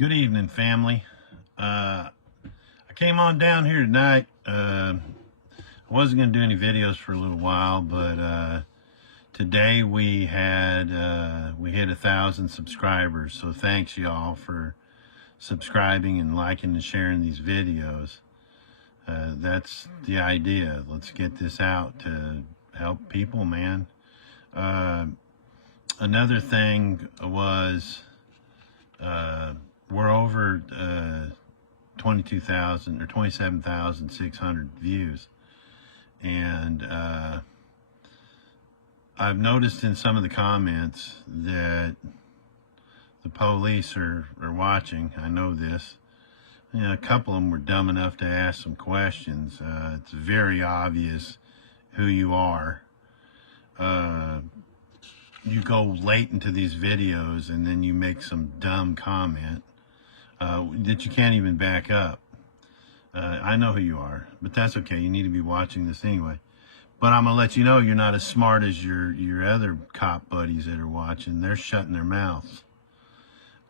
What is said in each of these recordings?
Good evening, family. I came on down here tonight. I wasn't going to do any videos for a little while, but today we hit 1,000 subscribers. So thanks y'all for subscribing and liking and sharing these videos. That's the idea. Let's get this out to help people, man. Another thing was we're over 22,000 or 27,600 views, and I've noticed in some of the comments that the police are watching. I know this. You know, a couple of them were dumb enough to ask some questions. It's very obvious who you are. You go late into these videos and then you make some dumb comment that you can't even back up. I know who you are, but that's okay. You need to be watching this anyway. But I'm going to let you know you're not as smart as your other cop buddies that are watching. They're shutting their mouths.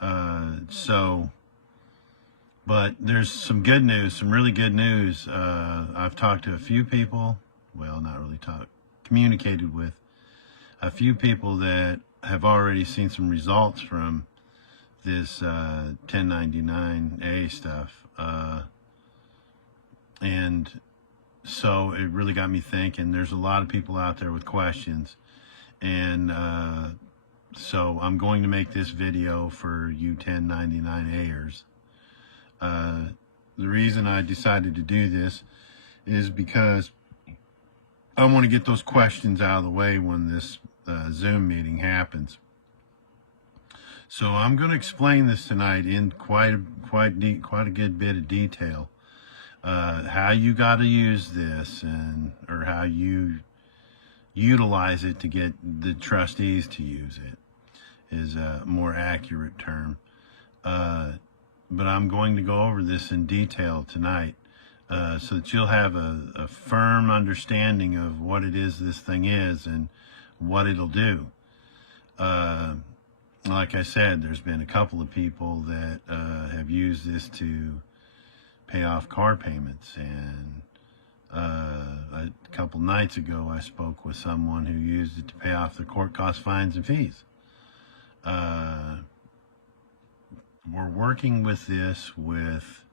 But there's some good news, some really good news. I've talked to a few people, well, not really talked, communicated with a few people that have already seen some results from this 1099A stuff. And so it really got me thinking. There's a lot of people out there with questions. And so I'm going to make this video for you 1099Ers. The reason I decided to do this is because I want to get those questions out of the way when this Zoom meeting happens. So I'm going to explain this tonight in quite a good bit of detail. How you got to use this, or how you utilize it to get the trustees to use it, is a more accurate term. But I'm going to go over this in detail tonight, so that you'll have a firm understanding of what it is this thing is and what it'll do. Like I said, there's been a couple of people that have used this to pay off car payments, and a couple nights ago I spoke with someone who used it to pay off their court costs, fines, and fees. We're working with this with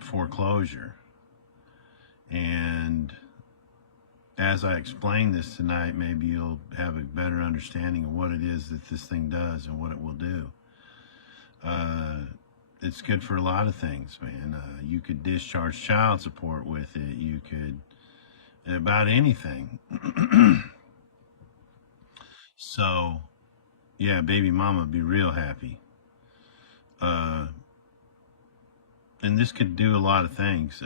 foreclosure, and as I explain this tonight, maybe you'll have a better understanding of what it is that this thing does and what it will do. It's good for a lot of things, man. You could discharge child support with it. You could, about anything. So, yeah, baby mama would be real happy. And this could do a lot of things.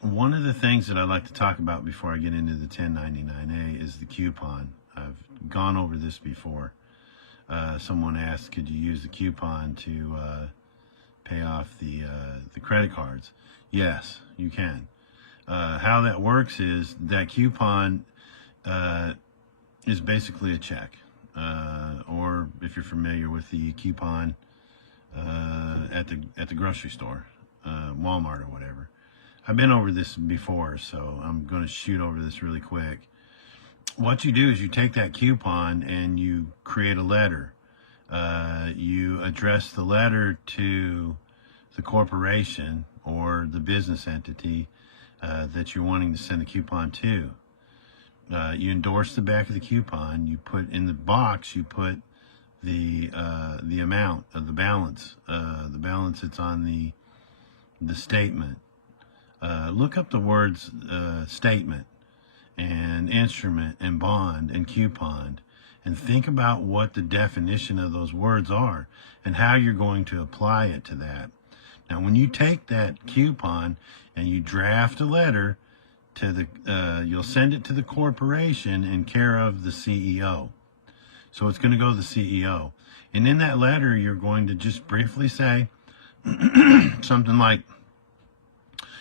One of the things that I'd like to talk about before I get into the 1099A is the coupon. I've gone over this before. Someone asked, could you use the coupon to pay off the credit cards? Yes, you can. How that works is that coupon is basically a check. Or if you're familiar with the coupon at the grocery store, Walmart or whatever. I've been over this before, so I'm going to shoot over this really quick. What you do is you take that coupon and you create a letter. You address the letter to the corporation or the business entity that you're wanting to send the coupon to. You endorse the back of the coupon. You put in the box, you put the amount of the balance that's on the statement. Look up the words statement and instrument and bond and coupon, and think about what the definition of those words are and how you're going to apply it to that. Now, when you take that coupon and you draft a letter to the, you'll send it to the corporation in care of the CEO. So it's going to go to the CEO. And in that letter, you're going to just briefly say something like,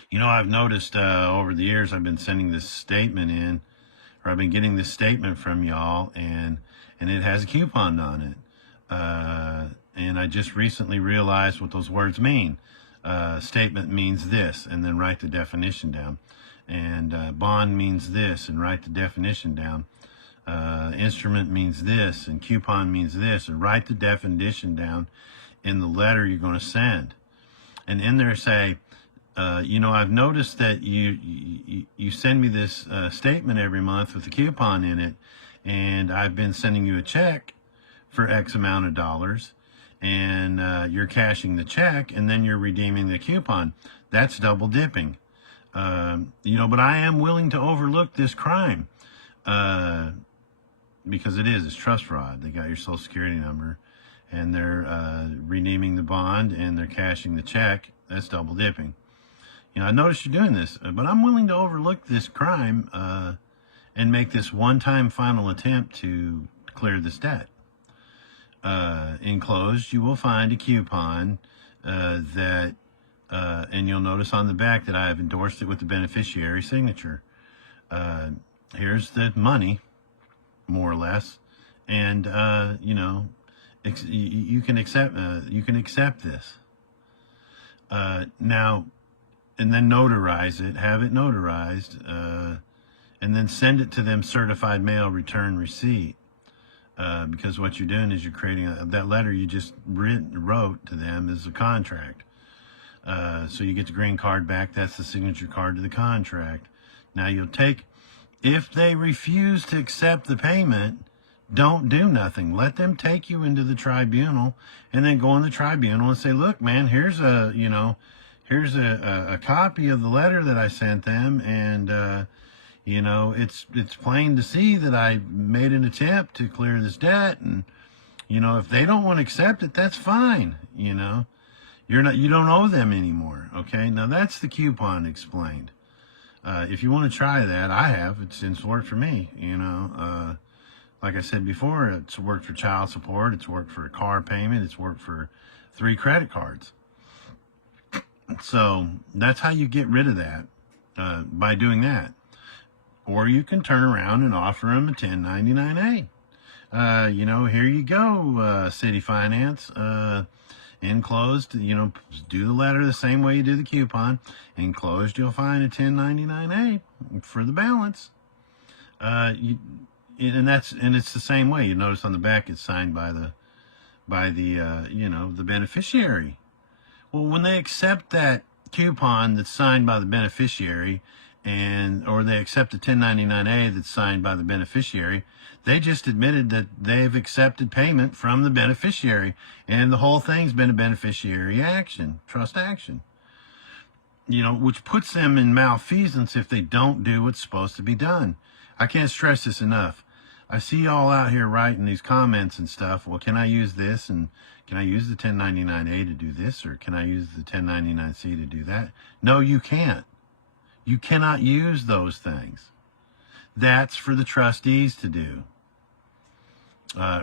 you know, I've noticed over the years I've been sending this statement in, or I've been getting this statement from y'all, and it has a coupon on it. And I just recently realized what those words mean. Statement means this, and then write the definition down. And bond means this, and write the definition down. Instrument means this, and coupon means this, and write the definition down in the letter you're going to send. And in there say, I've noticed that you send me this statement every month with a coupon in it, and I've been sending you a check for X amount of dollars, and you're cashing the check, and then you're redeeming the coupon. That's double dipping. But I am willing to overlook this crime because it's trust fraud. They got your social security number, and they're redeeming the bond, and they're cashing the check. That's double dipping. I noticed you're doing this, but I'm willing to overlook this crime and make this one-time final attempt to clear this debt. Enclosed, you will find a coupon and you'll notice on the back that I have endorsed it with the beneficiary signature. Here's the money, more or less, and you can accept this. Now, and then notarize it, have it notarized, and then send it to them certified mail return receipt. Because what you're doing is you're creating that letter you just wrote to them is a contract. So you get the green card back. That's the signature card to the contract. Now if they refuse to accept the payment, don't do nothing. Let them take you into the tribunal, and then go in the tribunal and say, look, man, here's a copy of the letter that I sent them, and it's plain to see that I made an attempt to clear this debt, and if they don't want to accept it, that's fine. You don't owe them anymore. Okay, now that's the coupon explained. If you want to try that, I have. It's worked for me. Like I said before, it's worked for child support. It's worked for a car payment. It's worked for 3 credit cards. So that's how you get rid of that, by doing that. Or you can turn around and offer them a 1099A. Here you go, City Finance. Enclosed, do the letter the same way you do the coupon. Enclosed, you'll find a 1099A for the balance. And it's the same way. You notice on the back it's signed by the beneficiary. Well, when they accept that coupon that's signed by the beneficiary, or they accept a 1099A that's signed by the beneficiary, they just admitted that they've accepted payment from the beneficiary, and the whole thing's been a beneficiary action, trust action. Which puts them in malfeasance if they don't do what's supposed to be done. I can't stress this enough. I see y'all out here writing these comments and stuff. Well, can I use this? And can I use the 1099A to do this? Or can I use the 1099C to do that? No, you can't. You cannot use those things. That's for the trustees to do.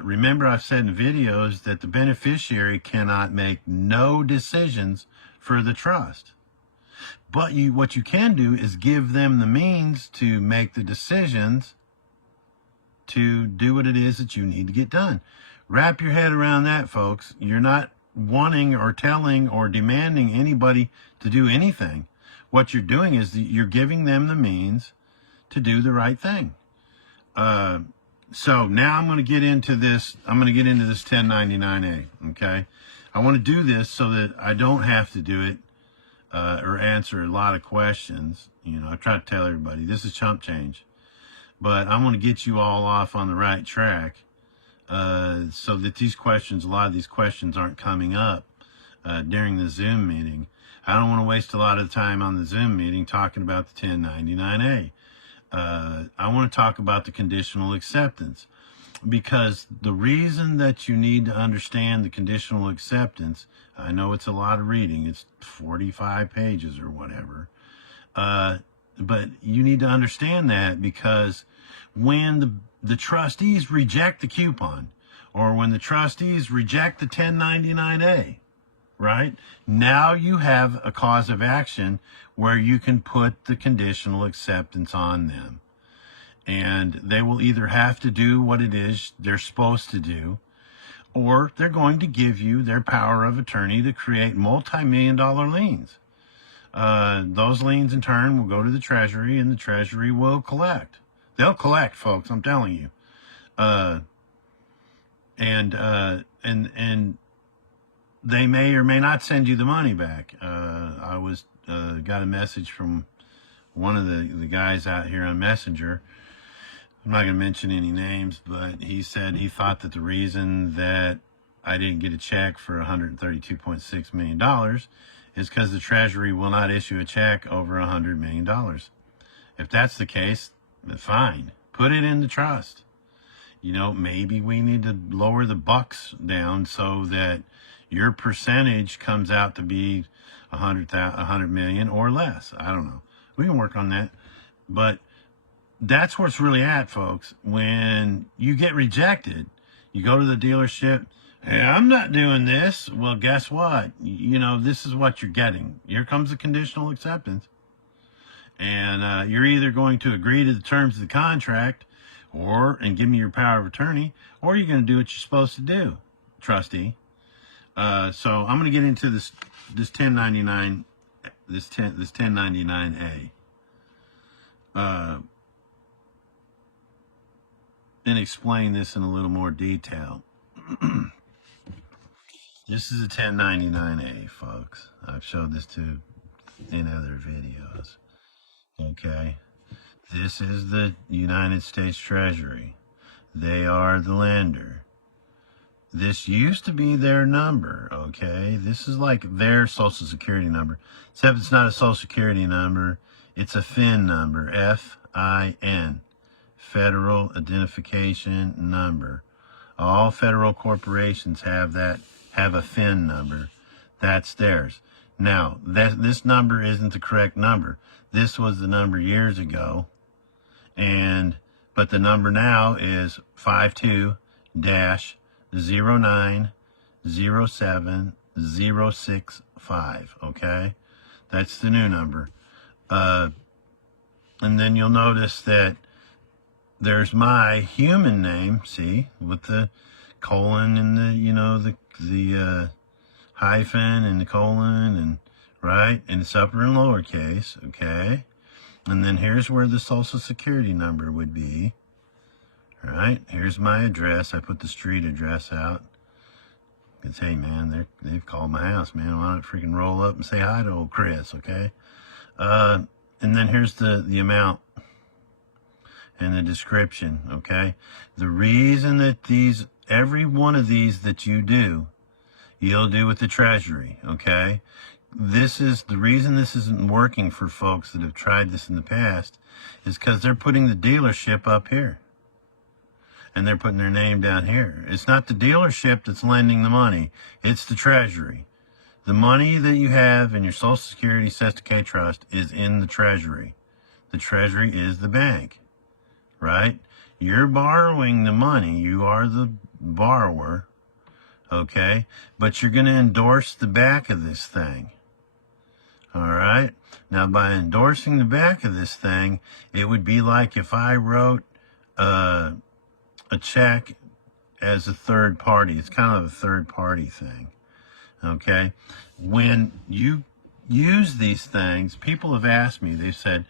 Remember, I've said in videos that the beneficiary cannot make no decisions for the trust. But what you can do is give them the means to make the decisions to do what it is that you need to get done. Wrap your head around that, folks. You're not wanting or telling or demanding anybody to do anything. What you're doing is you're giving them the means to do the right thing. So now I'm going to get into this. I'm going to get into this 1099A. Okay. I want to do this so that I don't have to do it or answer a lot of questions. I try to tell everybody this is chump change, but I want to get you all off on the right track so that a lot of these questions aren't coming up during the Zoom meeting. I don't want to waste a lot of time on the Zoom meeting talking about the 1099A. I want to talk about the conditional acceptance, because the reason that you need to understand the conditional acceptance, I know it's a lot of reading, it's 45 pages or whatever, but you need to understand that because when the trustees reject the coupon, or when the trustees reject the 1099A, right? Now you have a cause of action where you can put the conditional acceptance on them. And they will either have to do what it is they're supposed to do, or they're going to give you their power of attorney to create multi-million-dollar liens. Those liens in turn will go to the Treasury, and the Treasury will collect. They'll collect, folks. I'm telling you. And they may or may not send you the money back. I got a message from one of the guys out here on Messenger. I'm not going to mention any names, but he said he thought that the reason that I didn't get a check for $132.6 million is because the Treasury will not issue a check over $100 million. If that's the case, then fine. Put it in the trust. You know, maybe we need to lower the bucks down so that your percentage comes out to be 100 million or less. I don't know. We can work on that. But that's where it's really at, folks. When you get rejected, you go to the dealership, hey, I'm not doing this. Well, guess what? You know, this is what you're getting. Here comes the conditional acceptance. And you're either going to agree to the terms of the contract and give me your power of attorney, or you're going to do what you're supposed to do, trustee. So I'm going to get into this 1099, this 1099A. And explain this in a little more detail. This is a 1099A, folks. I've showed this in other videos. Okay. This is the United States Treasury. They are the lender. This used to be their number, okay? This is like their Social Security number. Except it's not a Social Security number. It's a FIN number, F-I-N. Federal Identification Number. All federal corporations have a FIN number. That's theirs. Now, this number isn't the correct number. This was the number years ago. But the number now is 52-09-07-065, okay? That's the new number. And then you'll notice that there's my human name, see, with the colon and the hyphen and the colon, and right, and it's upper and lowercase, okay? And then here's where the Social Security number would be. All right, here's my address. I put the street address out. Because, hey, man, they've called my house, man. Why not freaking roll up and say hi to old Chris, okay? And then here's the amount and the description, okay? The reason that every one of these that you do, you'll do with the Treasury, okay? The reason this isn't working for folks that have tried this in the past is because they're putting the dealership up here. And they're putting their name down here. It's not the dealership that's lending the money. It's the Treasury. The money that you have in your Social Security Sesta K Trust is in the Treasury. The Treasury is the bank, right? You're borrowing the money. You are the borrower, okay? But you're going to endorse the back of this thing. All right? Now, by endorsing the back of this thing, it would be like if I wrote a check as a third party. It's kind of a third party thing, okay? When you use these things, people have asked me, they said,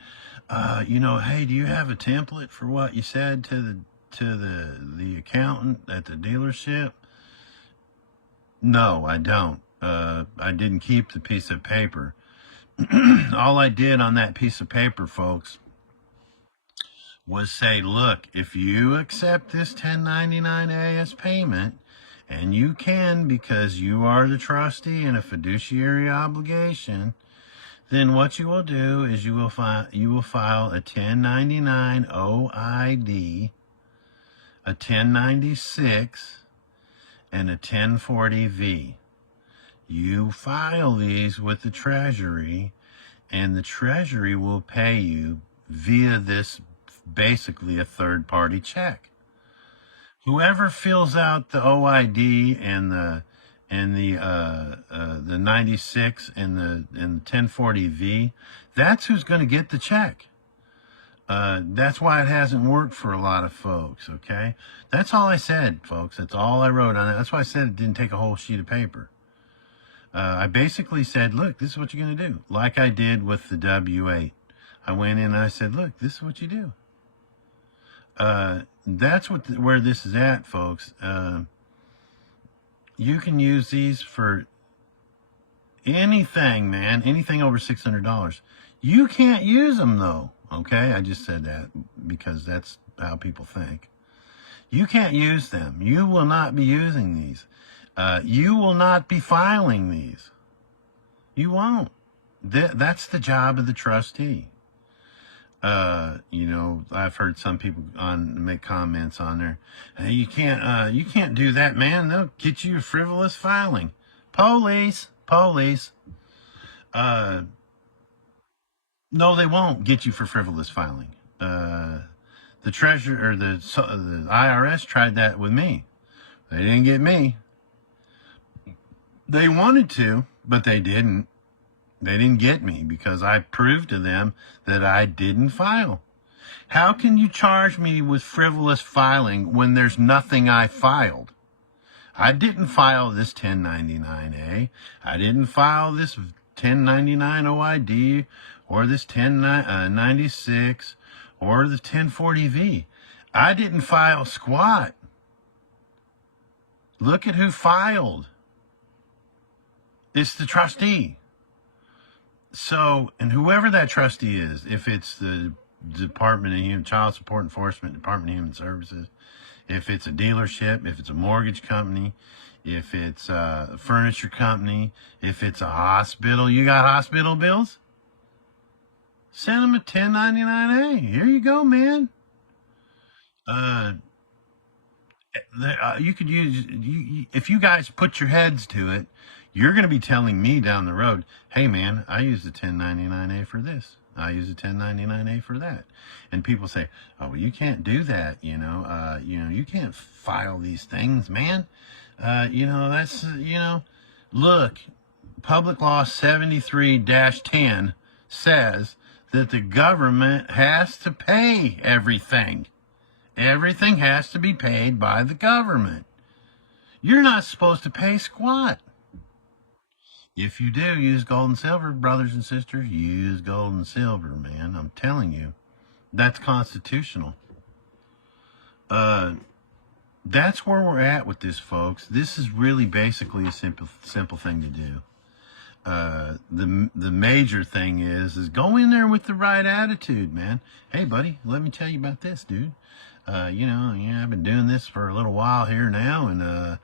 hey, do you have a template for what you said to the accountant at the dealership? No, I don't. I didn't keep the piece of paper. All I did on that piece of paper, folks, was say, look, if you accept this 1099A as payment, and you can because you are the trustee in a fiduciary obligation, then what you will do is you will file a 1099 OID, a 1096, and a 1040V. You file these with the Treasury, and the Treasury will pay you via this, basically a third-party check. Whoever fills out the OID and the 96 and the 1040V, that's who's going to get the check. That's why it hasn't worked for a lot of folks, okay? That's all I said, folks. That's all I wrote on it. That's why I said it didn't take a whole sheet of paper. I basically said, look, this is what you're going to do. Like I did with the W8. I went in and I said, look, this is what you do. That's where this is at, folks. You can use these for anything, man. Anything over $600. You can't use them, though. Okay? I just said that because that's how people think. You can't use them. You will not be using these. You will not be filing these. You won't. That's the job of the trustee. You know, I've heard some people make comments on there. Hey, you can't do that, man. They'll get you frivolous filing. Police. No, they won't get you for frivolous filing. The treasurer or the IRS tried that with me. They didn't get me. They wanted to, but they didn't. They didn't get me because I proved to them that I didn't file. How can you charge me with frivolous filing when there's nothing I filed? I didn't file this 1099A. I didn't file this 1099 OID or this 1096 or the 1040V. I didn't file squat. Look at who filed. It's the trustee. So, and whoever that trustee is, if it's the Department of Child Support Enforcement, Department of Human Services, if it's a dealership, if it's a mortgage company, if it's a furniture company, if it's a hospital, you got hospital bills? Send them a 1099A. Here you go, man. You could use, if you guys put your heads to it, you're going to be telling me down the road, hey, man, I use the 1099A for this. I use the 1099A for that. And people say, oh, well, you can't do that. You can't file these things, man. Look, Public Law 73-10 says that the government has to pay everything. Everything has to be paid by the government. You're not supposed to pay squat. If you do, use gold and silver, brothers and sisters. Use gold and silver, man. I'm telling you. That's constitutional. That's where we're at with this, folks. This is really basically a simple thing to do. The major thing is go in there with the right attitude, man. Hey, buddy, let me tell you about this, dude. I've been doing this for a little while here now, and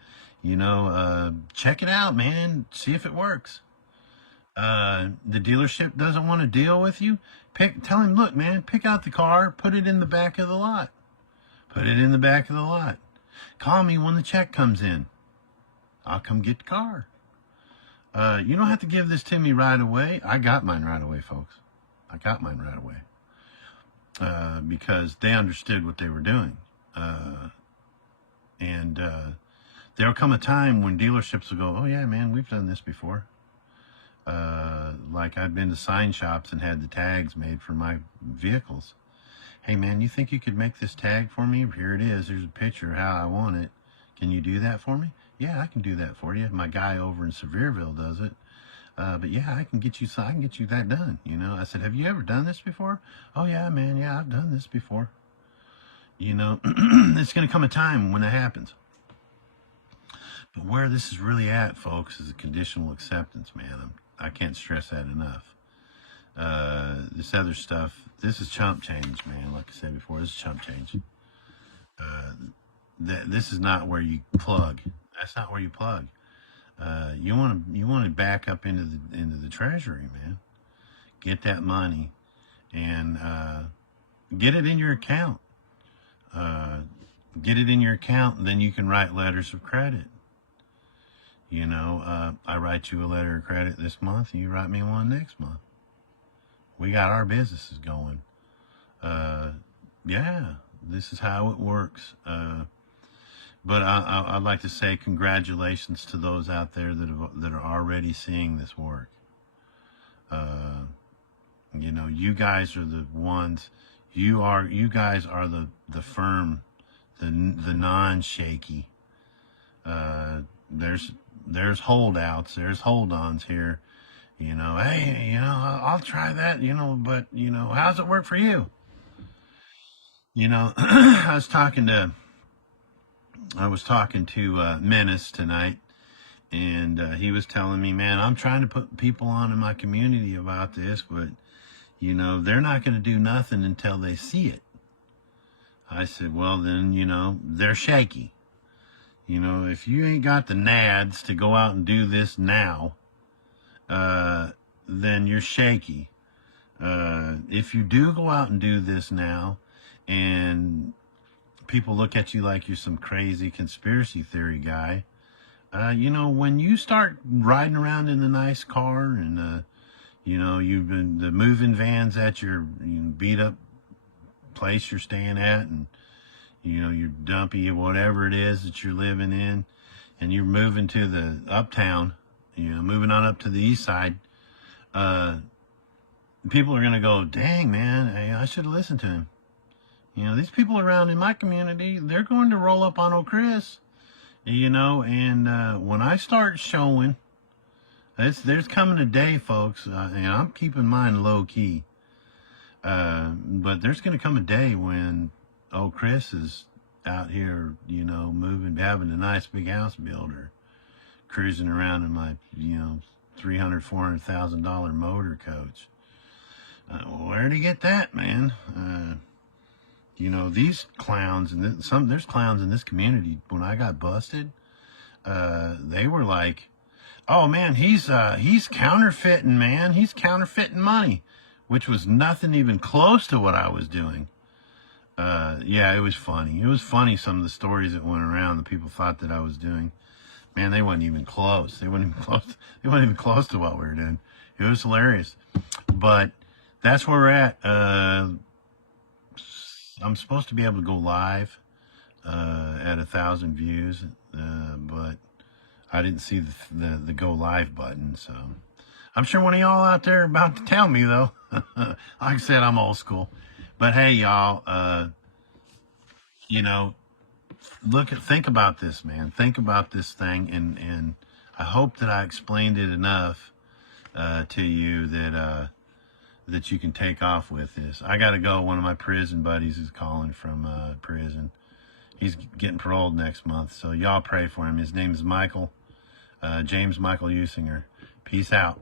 check it out, man. See if it works. The dealership doesn't want to deal with you. Tell him, look, man, pick out the car, put it in the back of the lot. Put it in the back of the lot. Call me when the check comes in. I'll come get the car. You don't have to give this to me right away. I got mine right away, folks. I got mine right away. Because they understood what they were doing. There'll come a time when dealerships will go, oh yeah, man, we've done this before. Like I've been to sign shops and had the tags made for my vehicles. Hey man, you think you could make this tag for me? Here it is. There's a picture of how I want it. Can you do that for me? Yeah, I can do that for you. My guy over in Sevierville does it. But yeah, I can get you that done. I said, have you ever done this before? Oh yeah, man. Yeah, I've done this before. It's going to come a time when that happens. But where this is really at, folks, is a conditional acceptance, man. I can't stress that enough. This other stuff, this is chump change, man. Like I said before, this is chump change. This is not where you plug. That's not where you plug. You want to back up into the treasury, man. Get that money and get it in your account. Get it in your account, and then you can write letters of credit. I write you a letter of credit this month, and you write me one next month. We got our businesses going. Yeah, this is how it works. But I'd like to say congratulations to those out there that are already seeing this work. You guys are the ones. You guys are the firm, the non-shaky. There's holdouts, there's hold-ons here. Hey, I'll try that, but how's it work for you? I was talking to Menace tonight, and he was telling me, man, I'm trying to put people on in my community about this, but they're not going to do nothing until they see it. I said, well, then, they're shaky. If you ain't got the nads to go out and do this now, then you're shaky. If you do go out and do this now, and people look at you like you're some crazy conspiracy theory guy, when you start riding around in the nice car and, you've been the moving vans at your beat up place you're staying at, and, your dumpy, whatever it is that you're living in, and you're moving to the uptown, moving on up to the east side, people are going to go, dang, man, hey, I should have listened to him. These people around in my community, they're going to roll up on old Chris, and when I start showing, there's coming a day, folks, and I'm keeping mine low key, but there's going to come a day when old Chris is out here, moving, having a nice big house built, or cruising around in my, $300,000-$400,000 motor coach. Where'd he get that, man? These clowns, and there's clowns in this community. When I got busted, they were like, oh man, he's counterfeiting, man. He's counterfeiting money, which was nothing even close to what I was doing. Yeah, it was funny. It was funny, some of the stories that went around that people thought that I was doing. Man, they weren't even close. They weren't even close. They weren't even close to what we were doing. It was hilarious. But that's where we're at. I'm supposed to be able to go live at 1,000 views, but I didn't see the go live button. So I'm sure one of y'all out there are about to tell me, though. Like I said, I'm old school. But hey, y'all, think about this, man. Think about this thing, and I hope that I explained it enough to you that you can take off with this. I got to go. One of my prison buddies is calling from prison. He's getting paroled next month, so y'all pray for him. His name is Michael, James Michael Usinger. Peace out.